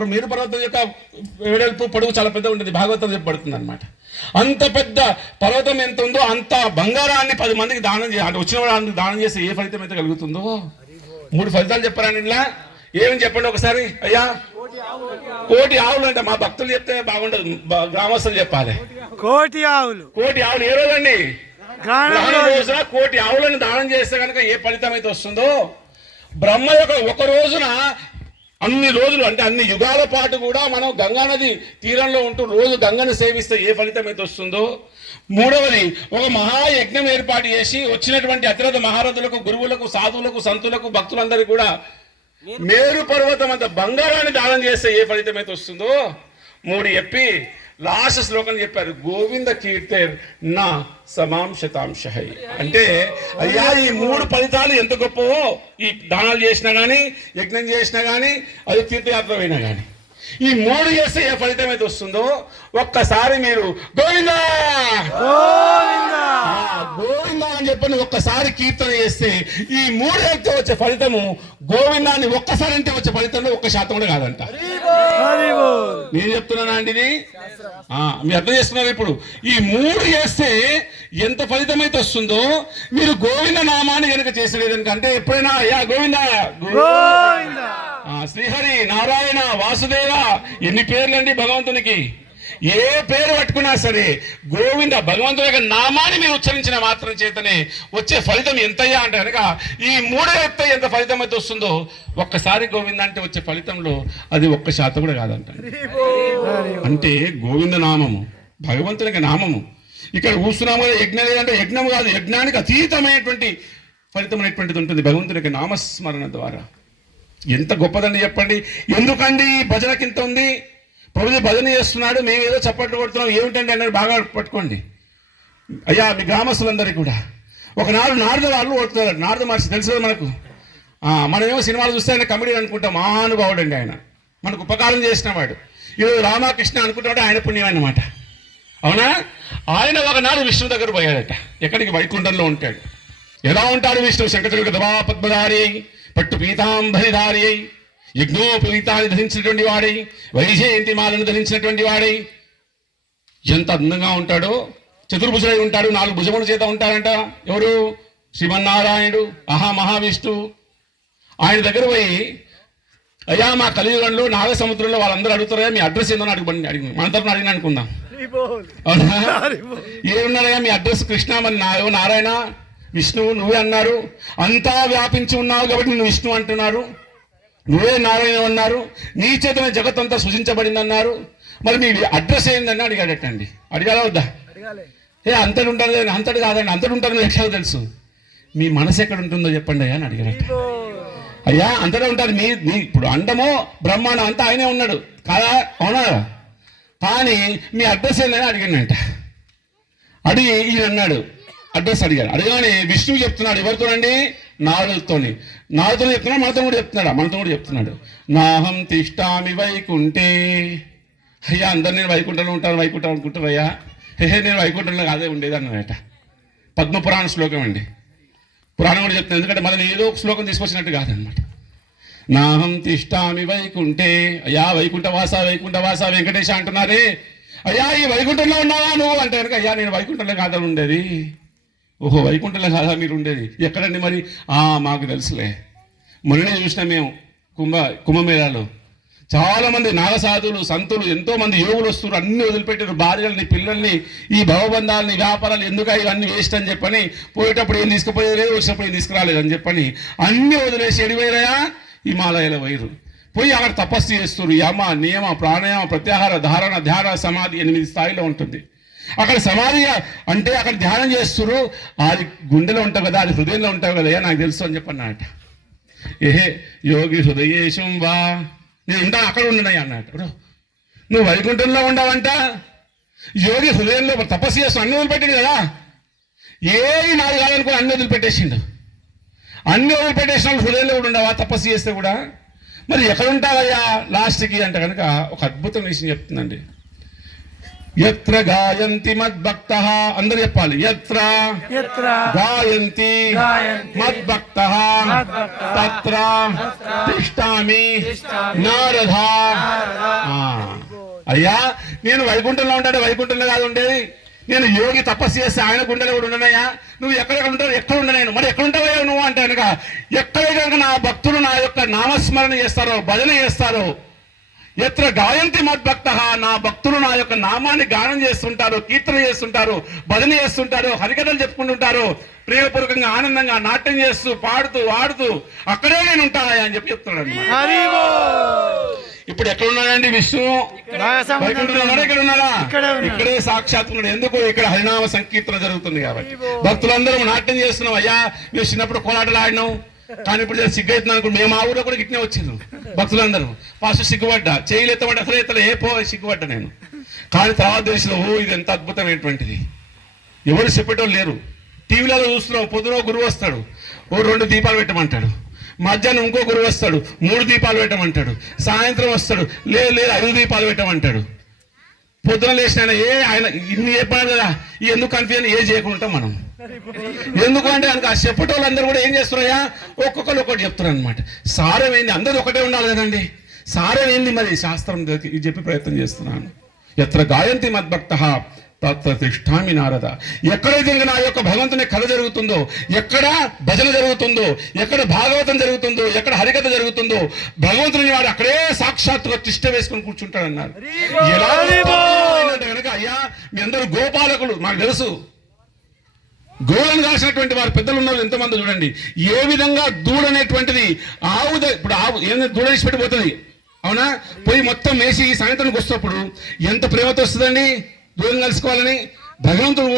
మేరు పర్వతం యొక్క వెడల్పు పొడవు చాలా పెద్ద ఉంటుంది. భాగవతం చెప్పబడుతుంది అనమాట. అంత పెద్ద పర్వతం ఎంత ఉందో అంత బంగారాన్ని 10 మందికి దానం చేయాలి. వచ్చిన వాళ్ళకి దానం చేస్తే ఏ ఫలితం అయితే కలుగుతుందో 3 ఫలితాలు చెప్పారండి. ఇలా ఏమని చెప్పండి ఒకసారి. అయ్యా, కోటి ఆవులు అంటే మా భక్తులు చెప్తే బాగుండదు, గ్రామస్తులు చెప్పాలి. కోటి ఆవులు ఏ రోజండి? రోజున కోటి ఆవులను దానం చేస్తే కనుక ఏ ఫలితం అయితే వస్తుందో, బ్రహ్మ యొక్క ఒక రోజున అన్ని రోజులు అంటే అన్ని యుగాల పాటు కూడా మనం గంగానది తీరంలో ఉంటూ రోజు గంగను సేవిస్తే ఏ ఫలితం అయితే వస్తుందో, మూడవది ఒక మహాయజ్ఞం ఏర్పాటు చేసి వచ్చినటువంటి అతిరథ మహారథులకు, గురువులకు, సాధువులకు, సంతులకు, భక్తులందరికీ కూడా మేరు పర్వతం అంత బంగారాన్ని దానం చేస్తే ఏ ఫలితం అయితే వస్తుందో 3 చెప్పి లాస్ట్ శ్లోకం చెప్పారు. గోవింద కీర్తెర్ నా సమాం శతాంశ. అంటే అయ్యా, ఈ 3 ఫలితాలు ఎంత గొప్పవో, ఈ దానాలు చేసినా కానీ, యజ్ఞం చేసినా కానీ, అది తీర్థయాత్ర అయినా కానీ, ఈ 3 చేస్తే ఏ ఫలితం అయితే వస్తుందో ఒక్కసారి మీరు గోవిందా గోవిందా అని చెప్పని ఒక్కసారి కీర్తన చేస్తే ఈ 3 అయితే వచ్చే ఫలితము గోవిందాన్ని ఒక్కసారి అంటే వచ్చే ఫలితంలో 1% కూడా కాదంట. నేను చెప్తున్నానా అండి ఇది? మీరు అర్థం చేస్తున్నారు. ఇప్పుడు ఈ 3 చేస్తే ఎంత ఫలితం అయితే వస్తుందో, మీరు గోవింద నామాన్ని కనుక చేసలేదనుక, అంటే ఎప్పుడైనా అయ్యా గోవింద శ్రీహరి నారాయణ వాసుదేవ ఎన్ని పేర్లండి భగవంతునికి. ఏ పేరు పట్టుకున్నా సరే గోవింద భగవంతుని యొక్క నామాన్ని మీరు ఉచ్చరించిన మాత్రం చేతనే వచ్చే ఫలితం ఎంతయ్యా అంటే కనుక ఈ 3 ఎత్తే ఎంత ఫలితం అయితే వస్తుందో ఒక్కసారి గోవింద అంటే వచ్చే ఫలితంలో అది 1% కూడా కాదంట. అంటే గోవింద నామము భగవంతునికి నామము. ఇక్కడ కూర్చున్నాము యజ్ఞం లేదంటే యజ్ఞం కాదు, యజ్ఞానికి అతీతమైనటువంటి ఫలితం అనేటువంటిది ఉంటుంది భగవంతుని యొక్క నామస్మరణ ద్వారా. ఎంత గొప్పదండి చెప్పండి. ఎందుకండి భజనకి ఇంత ఉంది? ప్రభుత్వ భజన చేస్తున్నాడు, మేము ఏదో చప్పట్లు కొడుతున్నాం, ఏమిటండి అన్నది బాగా పట్టుకోండి. అయ్యా, మీ గ్రామస్తులందరికీ కూడా ఒకనాడు నారద వాళ్ళు కొడుతున్నారు. నారద మహర్షి తెలుసు కదా మనకు. మనమేమో సినిమాలు చూస్తే ఆయన కమెడీ అనుకుంటాం. మహానుభావుడు అండి ఆయన, మనకు ఉపకారం చేసిన వాడు. ఈరోజు రామకృష్ణ అనుకుంటాడు, ఆయన పుణ్యం అన్నమాట. అవునా? ఆయన ఒకనాడు విష్ణు దగ్గర పోయాడట. ఎక్కడికి? వైకుంఠంలో ఉంటాడు. ఎలా ఉంటాడు విష్ణు? శంకరుడు దవా పద్మధారి, పట్టు పీతాంబరిధారి, యజ్ఞోపవీతాన్ని ధరించినటువంటి వాడై, వైజయంతి మాలను ధరించినటువంటి వాడై ఎంత అందంగా ఉంటాడో. చతుర్భుజుడై ఉంటాడు, 4 భుజముల చేత ఉంటాడంట. ఎవరు? శ్రీమన్నారాయణుడు, మహావిష్ణువు. ఆయన దగ్గర పోయి, అయ్యా మా కలియుగంలో నాగసముద్రంలో వాళ్ళందరూ అడుగుతారయ్యా మీ అడ్రస్ ఏందో అడిగి మన తరఫున అడిగిన అనుకుందాం. అవునా? ఏమున్నారయ్యా మీ అడ్రస్? కృష్ణ, మరి నారాయణ, విష్ణువు నువ్వే అన్నారు. అంతా వ్యాపించి ఉన్నావు కాబట్టి నువ్వు విష్ణు అంటున్నారు, నువ్వే నారాయణ అన్నారు, నీ చేతనే జగత్తంతా సృజించబడింది అన్నారు. మరి మీ అడ్రస్ ఏందని అడిగాడటండి. అడిగాలా వద్దా? అంతటి ఉంటారు. అంతటి కాదండి, అంతటి ఉంటారు లక్ష్యాలు తెలుసు. మీ మనసు ఎక్కడ ఉంటుందో చెప్పండి అయ్యా అని అడిగాడట. అయ్యా అంతటా ఉంటారు. మీ ఇప్పుడు అండమో బ్రహ్మాండం అంతా ఆయనే ఉన్నాడు కాదా? అవునా? కానీ మీ అడ్రస్ ఏందని అడిగాడంట. అడిగి ఈయన అన్నాడు, అడ్రస్ అడిగాడు. అడిగానే విష్ణువు చెప్తున్నాడు. ఎవరితోనండి? నారదుతోని చెప్తున్నాడు, మనతో కూడా చెప్తున్నాడు. నాహం తిష్టామి వైకుంఠే. అయ్యా అందరు నేను వైకుంఠంలో ఉంటాను అనుకుంటారు. అయ్యా నేను వైకుంఠంలో అదే ఉండేది అన్నమాట. పద్మపురాణ శ్లోకం అండి. పురాణం కూడా చెప్తున్నాను, ఎందుకంటే మనం ఏదో ఒక శ్లోకం తీసుకొచ్చినట్టు కాదనమాట. నాహం తిష్టామి వైకుంఠే. అయ్యా వైకుంఠవాస వెంకటేశ అంటున్నారే. అయ్యా ఈ వైకుంఠంలో ఉన్నావా నువ్వు అంటే కనుక, అయ్యా నేను వైకుంఠంలో కాదా ఉండేది. ఓహో వైకుంఠంలో కాదా మీరు ఉండేది? ఎక్కడండి మరి? మాకు తెలుసులే. మొన్ననే చూసినా మేము కుంభమేళాలో చాలామంది నాగసాధువులు, సంతులు, ఎంతోమంది యోగులు వస్తున్నారు. అన్ని వదిలిపెట్టారు, భార్యల్ని, పిల్లల్ని, ఈ భవబంధాలని, వ్యాపారాలు ఎందుకు ఇవన్నీ వేస్ట్ అని చెప్పని, పోయేటప్పుడు ఏం తీసుకుపోయేది, వచ్చినప్పుడు ఏం తీసుకురాలేదు అని చెప్పని అన్ని వదిలేసి ఎడిపోయారయా హిమాలయాల వైరు పోయి అక్కడ తపస్సు చేస్తారు. యమ, నియమ, ప్రాణాయామ, ప్రత్యాహార, ధారణ, ధ్యాన, సమాధి 8 స్థాయిలో ఉంటుంది. అక్కడ సమాధి అంటే అక్కడ ధ్యానం చేస్తున్నారు. అది గుండెలో ఉంటావు కదా, అది హృదయంలో ఉంటావు కదా, నాకు తెలుసు అని చెప్పన్నట. యోగి హృదయేశం వా, నేను ఉంటాను అక్కడ ఉండనయ్యా అన్నట్టు. నువ్వు వైకుంఠంలో ఉండవంట, యోగి హృదయంలో తపస్సు చేస్తావు. అన్ని వదిలిపెట్టింది కదా, ఏది నాది కాదనుకో అన్ని వదిలిపెట్టేసిండు. అన్ని వదిలిపెట్టేసిన వాళ్ళు హృదయంలో కూడా ఉండవా తపస్సు చేస్తే కూడా? మరి ఎక్కడ ఉంటావయ్యా లాస్ట్కి అంటే కనుక ఒక అద్భుతం విషయం చెప్తుందండి. యత్ర గాయంతి మద్భక్తః అందరూ చెప్పాలి. యత్ర గాయంతి మద్భక్తః తత్ర తిష్టామి నారద. అయ్యా నేను వైకుంఠంలో ఉంటాడు, వైకుంఠంలో కాదు ఉండేది. నేను యోగి తపస్సు చేస్తే ఆయన గుండెలో కూడా ఉండనయ్యా. నువ్వు ఎక్కడ ఉంటావు? ఎక్కడ ఉండలేను. మరి ఎక్కడ ఉంటావయ్యా నువ్వు అంటే కనుక ఎక్కడ కనుక నా భక్తులు నా యొక్క నామస్మరణ చేస్తారో, భజన చేస్తారో, ఎత్ర గాయంతి మద్భక్త, నా భక్తులు నా యొక్క నామాన్ని గానం చేస్తుంటారు, కీర్తన చేస్తుంటారు, భజన చేస్తుంటారు, హరికథలు చెప్పుకుంటుంటారు, ప్రేమపూర్వకంగా ఆనందంగా నాట్యం చేస్తూ పాడుతూ ఆడుతూ అక్కడే నేను ఉంటానయ్యా అని చెప్పి చెప్తున్నాడు. ఇప్పుడు ఎక్కడ ఉన్నాడండి విష్ణు? ఇక్కడ ఉన్నాడా? ఇక్కడే సాక్షాత్తున్నాడు. ఎందుకు? ఇక్కడ హరినామ సంకీర్తన జరుగుతుంది కాబట్టి. భక్తులందరూ నాట్యం చేస్తున్నాం. అయ్యా మేము చిన్నప్పుడు కోలాటలు ఆడినాం, కానీ ఇప్పుడు సిగ్గు అనుకో. మేము ఆ ఊళ్ళో కూడా గిట్నే వచ్చింది భక్తులందరూ. ఫస్ట్ సిగ్గుపడ్డా, చేయలు ఎత్తమంటే అసలు ఎత్తలే, సిగ్గుపడ్డా నేను. కానీ తర్వాత తెలిసిన ఇది ఎంత అద్భుతమైనటువంటిది. ఎవరు చెప్పేటోళ్ళు లేరు. టీవీలలో చూస్తున్నాం, పొద్దున గురువు వస్తాడు, 2 దీపాలు పెట్టమంటాడు. మధ్యాహ్నం ఇంకో గురువు వస్తాడు, 3 దీపాలు పెట్టమంటాడు. సాయంత్రం వస్తాడు, లేదు 5 దీపాలు పెట్టమంటాడు. పొద్దున లేచిన ఆయన ఇన్ని చెప్పాడు కదా, ఎందుకు కన్ఫ్యూజన్ చేయకుండా మనం ఎందుకు అంటే కనుక ఆ చెప్పేటోళ్ళందరూ కూడా ఏం చేస్తున్నాయా, ఒక్కొక్కరు ఒక్కటి చెప్తున్నారు అనమాట. సారం ఏంది? అందరూ ఒకటే ఉండాలి కదండి. సారం ఏంది మరి? శాస్త్రం చెప్పే ప్రయత్నం చేస్తున్నాను. ఎత్ర గాయంతి మద్భక్తః తత్ర తిష్టామి నారద. ఎక్కడైతే నా యొక్క భగవంతుని కథ జరుగుతుందో, ఎక్కడ భజన జరుగుతుందో, ఎక్కడ భాగవతం జరుగుతుందో, ఎక్కడ హరికథ జరుగుతుందో, భగవంతుని వాడు అక్కడే సాక్షాత్తుగా తిష్ట వేసుకుని కూర్చుంటాడన్నారు. ఎలా కనుక అయ్యా మీ అందరూ గోపాలకులు, మాకు తెలుసు. గోలను కాసినటువంటి వారు పెద్దలు ఉన్నారు ఎంతమంది చూడండి. ఏ విధంగా దూడ అనేటువంటిది ఇప్పుడు ఆవు ఏదైనా దూడ వేసి పెట్టిపోతుంది, అవునా? పోయి మొత్తం వేసి సాయంత్రానికి వస్తున్నప్పుడు ఎంత ప్రేమతో వస్తుందండి దూరం కలుసుకోవాలని. భగవంతుడు